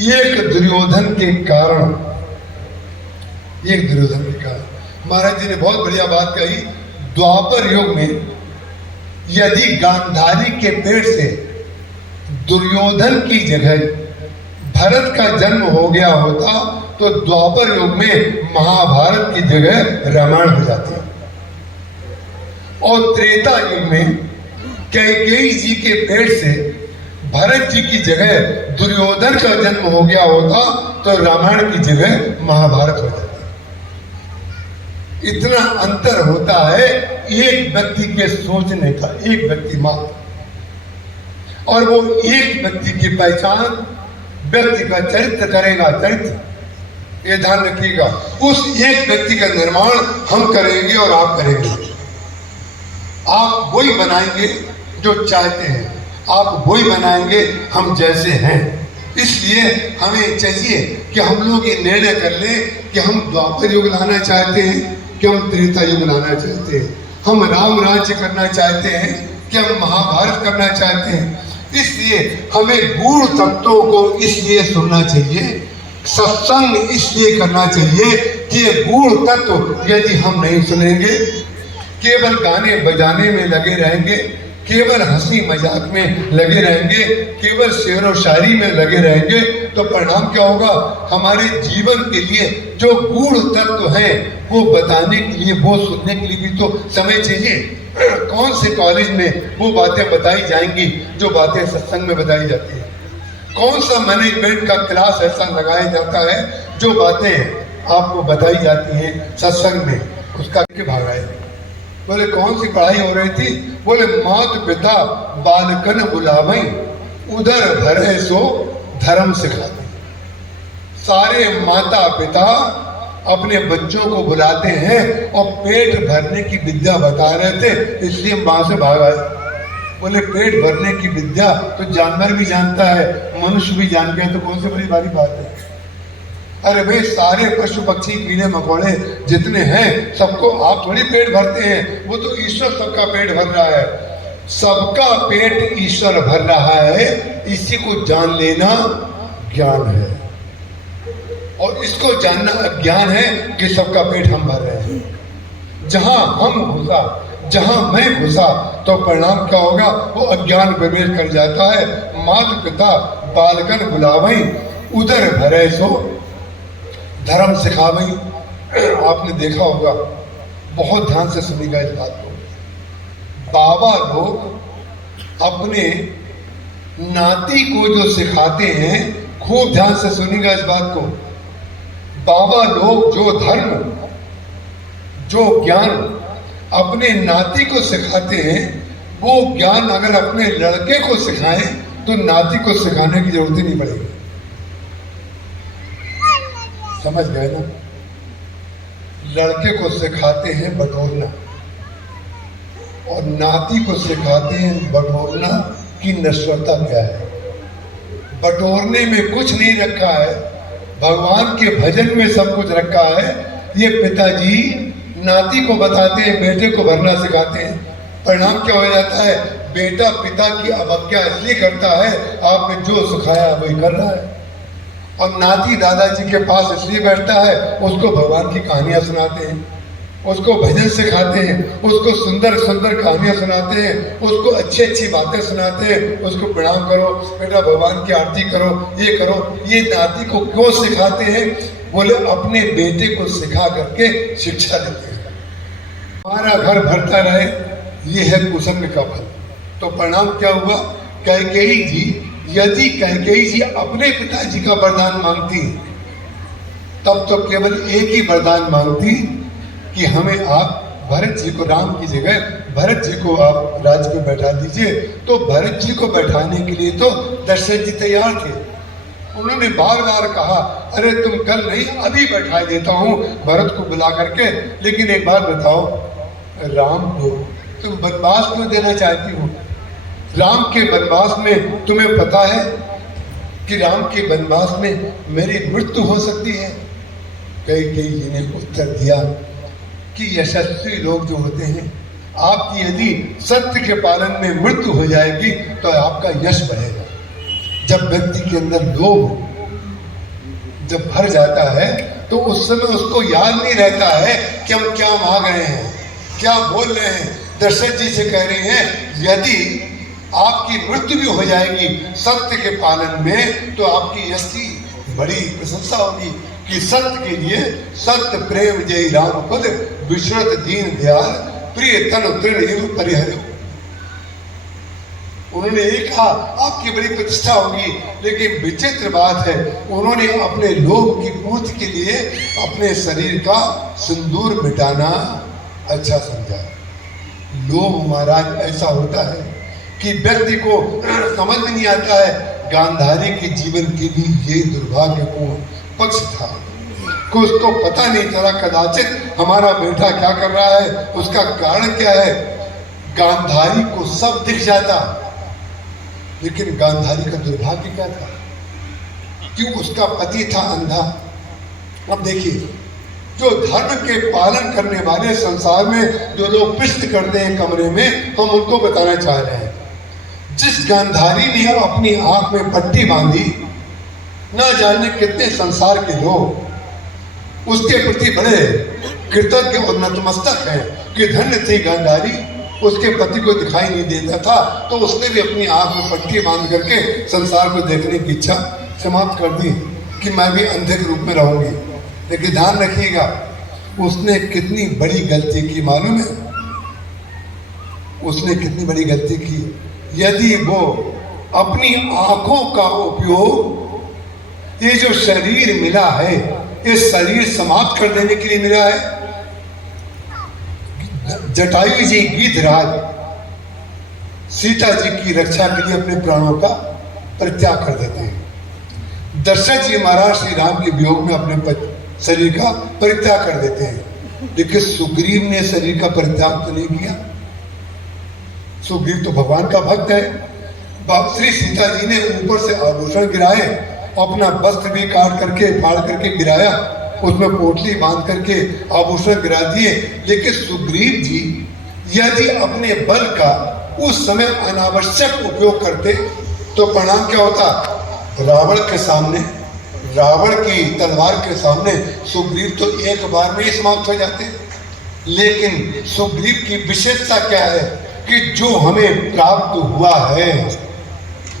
एक दुर्योधन के कारण महाराज जी ने बहुत बढ़िया बात कही। द्वापर युग में यदि गांधारी के पेट से दुर्योधन की जगह भरत का जन्म हो गया होता तो द्वापर युग में महाभारत की जगह रामायण हो जाती। और त्रेता युग में कैकेयी जी के पेट से भरत जी की जगह दुर्योधन का जन्म हो गया होता तो रामायण की जगह महाभारत हो जाती। इतना अंतर होता है एक व्यक्ति के सोचने का, एक व्यक्ति मात्र। और वो एक व्यक्ति की पहचान व्यक्ति का चरित्र करेगा। चरित्र ये ध्यान रखिएगा, उस एक व्यक्ति का निर्माण हम करेंगे और आप करेंगे। आप वही बनाएंगे जो चाहते हैं, आप वही बनाएंगे हम जैसे हैं। इसलिए हमें चाहिए कि हम लोग ये निर्णय कर लें कि हम द्वापर युग लाना चाहते हैं कि हम त्रेता युग लाना चाहते हैं, हम राम राज्य करना चाहते हैं कि हम महाभारत करना चाहते हैं। इसलिए हमें गूढ़ तत्वों को इसलिए सुनना चाहिए, सत्संग इसलिए करना चाहिए कि ये गूढ़ तत्व यदि हम नहीं सुनेंगे, केवल गाने बजाने में लगे रहेंगे, केवल हंसी मजाक में लगे रहेंगे, केवल शेर व शायरी में लगे रहेंगे, तो परिणाम क्या होगा? हमारे जीवन के लिए जो गूढ़ तत्व हैं वो बताने के लिए, वो सुनने के लिए भी तो समय चाहिए। कौन से कॉलेज में वो बातें बताई जाएंगी जो बातें सत्संग में बताई जाती है? कौन सा मैनेजमेंट का क्लास ऐसा लगाया जाता है जो बातें आपको बताई जाती हैं सत्संग में? उसका के भाग आए। बोले कौन सी पढ़ाई हो रही थी? बोले माता पिता बालकन बुलावई, उधर भरे सो धर्म सिखाते। सारे माता पिता अपने बच्चों को बुलाते हैं और पेट भरने की विद्या बता रहे थे, इसलिए मां से भाग आए। बोले पेट भरने की विद्या तो जानवर भी जानता है, मनुष्य भी जान गया, तो कौन सी बड़ी भारी बात है? अरे भाई सारे पशु पक्षी कीड़े मकोड़े जितने हैं सबको आप थोड़ी पेट भरते हैं, वो तो ईश्वर सबका पेट भर रहा है। सबका पेट ईश्वर भर रहा है, इसी को जान लेना ज्ञान है। और इसको जानना अज्ञान है कि सबका पेट हम भर रहे हैं। जहां हम घुसा, जहां मैं घुसा, तो परिणाम क्या होगा? वो अज्ञान प्रवेश कर जाता है। माता पिता बालकन बुलावई, उधर भरे सो धर्म सिखावई। आपने देखा होगा, बहुत ध्यान से सुनिएगा इस बात को। बाबा लोग अपने नाती को जो सिखाते हैं, खूब ध्यान से सुनिएगा इस बात को। बाबा लोग जो धर्म, जो ज्ञान अपने नाती को सिखाते हैं, वो ज्ञान अगर अपने लड़के को सिखाएं तो नाती को सिखाने की जरूरत ही नहीं पड़ेगी। समझ गए ना? लड़के को सिखाते हैं बटोरना और नाती को सिखाते हैं बटोरना की नश्वरता क्या है। बटोरने में कुछ नहीं रखा है, भगवान के भजन में सब कुछ रखा है। ये पिताजी नाती को बताते हैं, बेटे को भरना सिखाते हैं। परिणाम क्या हो जाता है? बेटा पिता की अवज्ञा इसलिए करता है, आपने जो सिखाया वही कर रहा है। और नाती दादाजी के पास इसलिए बैठता है, उसको भगवान की कहानियां सुनाते हैं, उसको भजन सिखाते हैं, उसको सुंदर सुंदर कहानियां सुनाते हैं, उसको अच्छी अच्छी बातें सुनाते हैं, उसको प्रणाम करो बेटा, भगवान की आरती करो, ये करो। ये नाती को क्यों सिखाते हैं? बोले अपने बेटे को सिखा करके शिक्षा देते हैं। हमारा घर भरता रहे, ये है कुसंग का फल। तो परिणाम क्या हुआ? कैकेयी जी, यदि कैकेयी जी अपने पिताजी का वरदान मांगती तब तो केवल एक ही वरदान मांगती कि हमें आप भरत जी को, राम की जगह भरत जी को आप राज्य पे बैठा दीजिए। तो भरत जी को बैठाने के लिए तो दशरथ जी तैयार थे। उन्होंने बार बार कहा, अरे तुम कल नहीं अभी बैठा देता हूँ भरत को बुला करके, लेकिन एक बात बताओ, राम को तुम वनवास क्यों देना चाहती हो? राम के वनवास में तुम्हें पता है कि राम के वनवास में मेरी मृत्यु हो सकती है? कैकेयी जी ने उत्तर दिया कि यशस्वी लोग जो होते हैं, आपकी यदि सत्य के पालन में मृत्यु हो जाएगी तो आपका यश बढ़ेगा। जब व्यक्ति के अंदर लोभ, जब भर जाता है तो उस समय उसको याद नहीं रहता है कि हम क्या मांग रहे हैं, क्या बोल रहे हैं। दशरथ जी से कह रहे हैं यदि आपकी मृत्यु भी हो जाएगी सत्य के पालन में तो आपकी यश की बड़ी प्रशंसा होगी कि सत्य के लिए सत्य प्रेम जय राम पद विश्रत दीन दयाल प्रिय तन तृण एवं परिहर। उन्होंने ये कहा आपकी बड़ी प्रतिष्ठा होगी, लेकिन विचित्र बात है उन्होंने अपने लोभ की पूर्ति के लिए अपने शरीर का सिंदूर मिटाना अच्छा समझा। लोभ महाराज ऐसा होता है कि व्यक्ति को समझ में नहीं आता है। गांधारी के जीवन के लिए ये दुर्भाग्यपूर्ण पक्ष था कि उसको पता नहीं चला कदाचित हमारा बेटा क्या कर रहा है, उसका कारण क्या है। गांधारी को सब दिख जाता, लेकिन गांधारी का दुर्भाग्य क्या था कि उसका पति था अंधा। अब देखिए जो धर्म के पालन करने वाले संसार में जो लोग पिष्ट करते हैं कमरे में, हम उनको बताना चाह रहे हैं जिस गांधारी ने अपनी आंख में पट्टी बांधी, न जाने कितने संसार के लोग उसके प्रति बड़े कृतज्ञ और नतमस्तक हैं कि धन्य थी गांधारी, उसके पति को दिखाई नहीं देता था तो उसने भी अपनी आंख में पट्टी बांध करके संसार को देखने की इच्छा समाप्त कर दी कि मैं भी अंधे के रूप में रहूंगी। लेकिन ध्यान रखिएगा उसने कितनी बड़ी गलती की मालूम है, उसने कितनी बड़ी गलती की। यदि वो अपनी आंखों का उपयोग ये जो शरीर मिला है इस शरीर समाप्त कर देने के लिए मिला है। जटायु जी गीधराज सीता जी की रक्षा के लिए अपने प्राणों का परित्याग कर देते हैं। दशरथ जी महाराज श्री राम के वियोग में अपने शरीर का परित्याग कर देते हैं, लेकिन सुग्रीव ने शरीर का परित्याग तो नहीं किया। सुग्रीव तो भगवान का भक्त है। श्री सीता जी ने ऊपर से आभूषण गिराए, अपना वस्त्र भी काट करके फाड़ करके गिराया, उसमें पोटली बांध करके आभूषण गिरा दिए। लेकिन सुग्रीव जी यदि अपने बल का उस समय अनावश्यक उपयोग करते तो परिणाम क्या होता। रावण के सामने, रावण की तलवार के सामने सुग्रीव तो एक बार में ही समाप्त हो जाते। लेकिन सुग्रीव की विशेषता क्या है कि जो हमें प्राप्त हुआ है,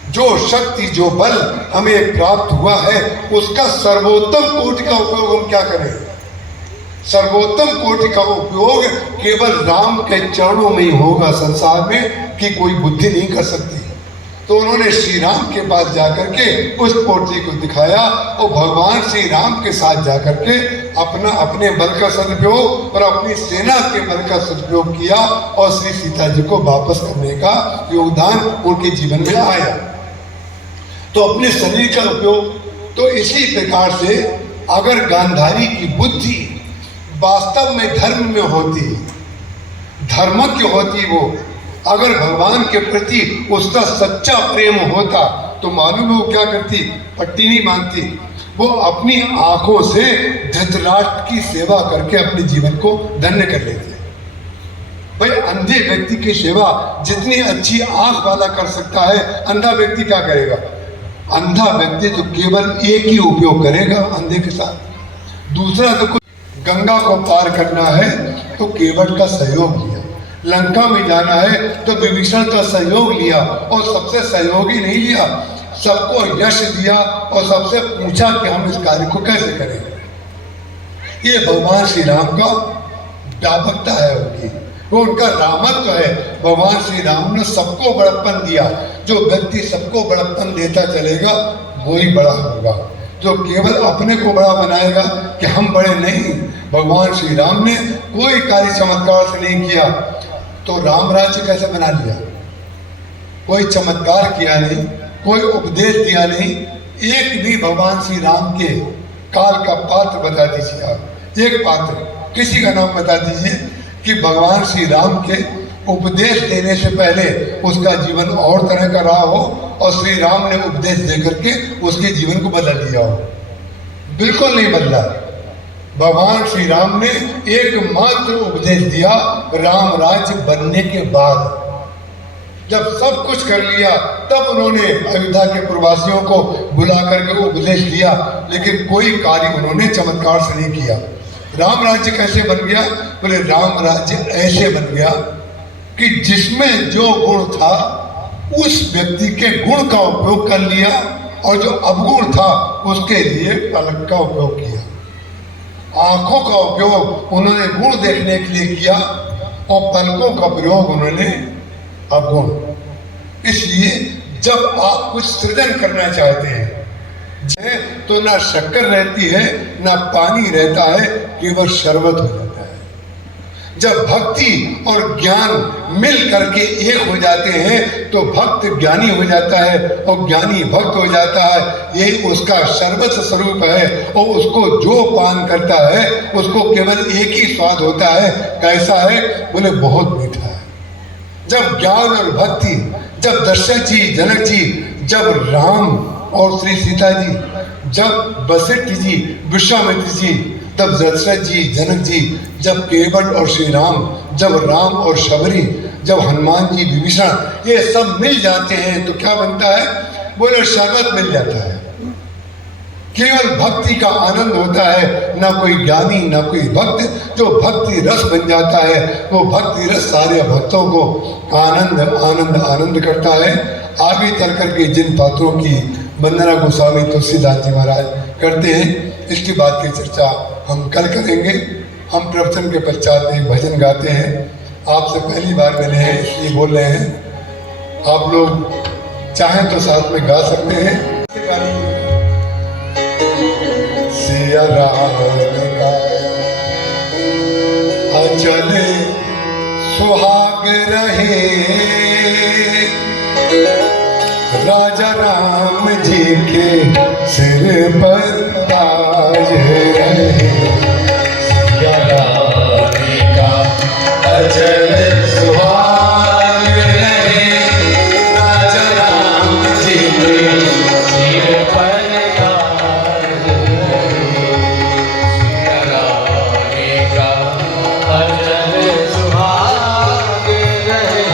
जो शक्ति जो बल हमें प्राप्त हुआ है, उसका सर्वोत्तम कोटि का उपयोग हम क्या करें। सर्वोत्तम कोटि का उपयोग केवल राम के चरणों में ही होगा संसार में, कि कोई बुद्धि नहीं कर सकती। तो उन्होंने श्री राम के पास जाकर के उस पोटली को दिखाया और भगवान श्री राम के साथ जाकर के अपने बल का सदुपयोग और अपनी सेना के बल का सदुपयोग किया और श्री सीता जी को वापस करने का योगदान उनके जीवन में आया। तो अपने शरीर का उपयोग, तो इसी प्रकार से अगर गांधारी की बुद्धि वास्तव में धर्म में होती, धर्मज्ञ होती, वो अगर भगवान के प्रति उसका सच्चा प्रेम होता तो मालूम है वो क्या करती। पट्टी नहीं बांधती, वो अपनी आंखों से धृतराष्ट्र की सेवा करके अपने जीवन को धन्य कर लेते। भाई अंधे व्यक्ति की सेवा जितनी अच्छी आंख वाला कर सकता है, अंधा व्यक्ति क्या करेगा। अंधा व्यक्ति तो केवल एक ही उपयोग करेगा अंधे के साथ, दूसरा तो कुछ। गंगा को पार करना है तो केवट का सहयोग लिया, लंका में जाना है तो विभीषण का सहयोग लिया और सबसे सहयोगी नहीं लिया, सबको यश दिया और सबसे पूछा कि हम इस कार्य को कैसे करें। ये भगवान श्री राम का व्यापकता है उनकी, वो उनका रामत्व है। भगवान श्री राम ने सबको बड़प्पन दिया। जो व्यक्ति सबको बड़प्पन देता चलेगा वही बड़ा होगा। जो केवल अपने को बड़ा बनाएगा कि हम बड़े नहीं, भगवान श्री राम ने कोई कार्य चमत्कार से नहीं किया तो राम राज्य कैसे बना लिया। कोई चमत्कार किया नहीं, कोई उपदेश दिया नहीं। एक भी भगवान श्री राम के काल का पात्र बता दीजिए आप, एक पात्र, किसी का नाम बता दीजिए कि भगवान श्री राम के उपदेश देने से पहले उसका जीवन और तरह का रहा हो और श्री राम ने उपदेश दे करके उसके जीवन को बदल दिया हो। बिल्कुल नहीं बदला। भगवान श्री राम ने एकमात्र उपदेश दिया राम राज्य बनने के बाद। जब सब कुछ कर लिया तब उन्होंने अयोध्या के प्रवासियों को बुला करके उपदेश दिया, लेकिन कोई कार्य उन्होंने चमत्कार से नहीं किया। राम राज्य कैसे बन गया? बोले राम राज्य ऐसे बन गया कि जिसमें जो गुण था उस व्यक्ति के गुण का उपयोग कर लिया, और जो अवगुण था उसके लिए पलक का उपयोग किया। आंखों का उपयोग उन्होंने गुण देखने के लिए किया और पलकों का प्रयोग उन्होंने अवगुण। इसलिए जब आप कुछ सृजन करना चाहते हैं तो ना शक्कर रहती है ना पानी रहता है, केवल शरबत हो जाता है। जब भक्ति और ज्ञान मिल करके एक हो जाते हैं तो भक्त ज्ञानी हो जाता है और ज्ञानी भक्त हो जाता है। यही उसका शरबत स्वरूप है, और उसको जो पान करता है उसको केवल एक ही स्वाद होता है। कैसा है? बोले बहुत मीठा है। जब ज्ञान और भक्ति, जब दशरथ जी, जनक जी, जब राम और श्री सीता जी, जब वशिष्ठ जी, विश्वामित्र जी, तब दशरथ जी, जनक जी, जब केवट और श्री राम, जब राम और शबरी, जब हनुमान जी, विभीषण, ये सब मिल जाते हैं तो क्या बनता है? बोले शरबत मिल जाता है। केवल भक्ति का आनंद होता है, ना कोई ज्ञानी ना कोई भक्त। जो भक्ति रस बन जाता है वो भक्ति रस सारे भक्तों को आनंद आनंद आनंद करता है। आगे चल करके जिन पात्रों की वंदना गोस्वामी तुलसीदास जी महाराज करते हैं, इसकी बात की चर्चा हम कल करेंगे। हम प्रवचन के पश्चात एक भजन गाते हैं। आपसे पहली बार मिले हैं इसलिए बोल रहे हैं। आप लोग चाहें तो साथ में गा सकते हैं। सिया राम का अचल सुहाग रहे, राजा राम जी के सिर पर ताज रहे। सिया राम का अचल सुहाग रहे, राजा राम जी के सिर पर ताज रहे। सिया राम का अचल सुहाग रहे।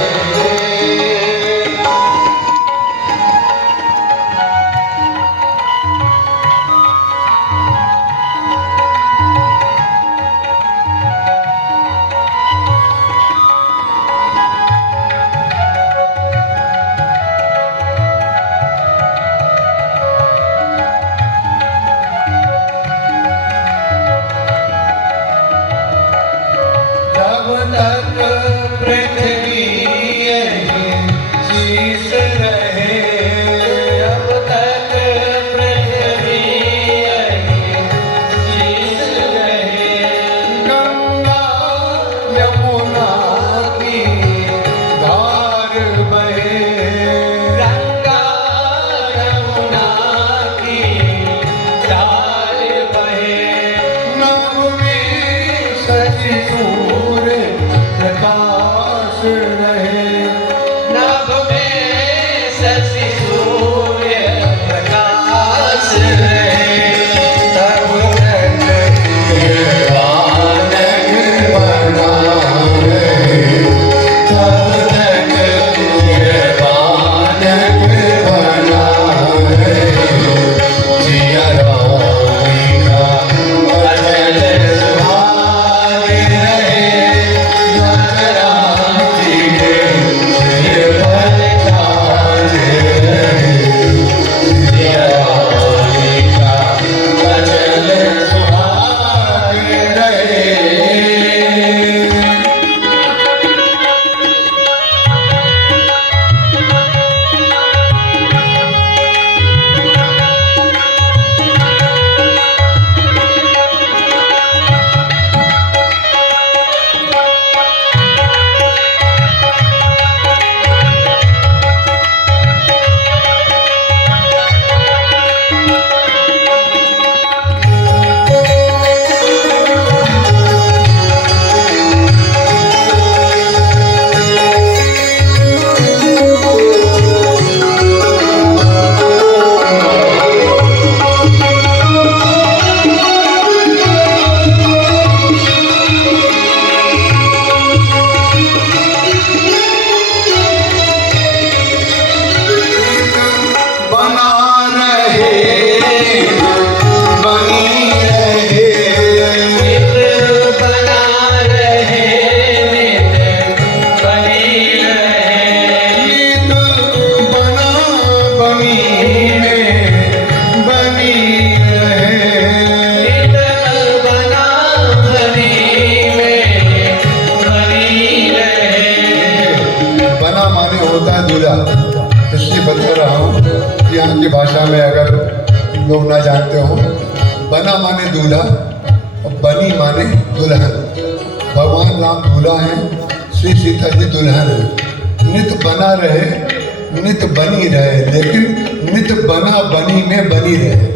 होता है दूल्हा, इसलिए बता रहा हूँ कि यहाँ की भाषा में अगर लोग ना जानते हो, बना माने दूल्हा और बनी माने दुल्हन। भगवान राम दूल्हा है, श्री सीता जी दुल्हन है। नित बना रहे, नित बनी रहे, लेकिन नित बना बनी में बनी रहे।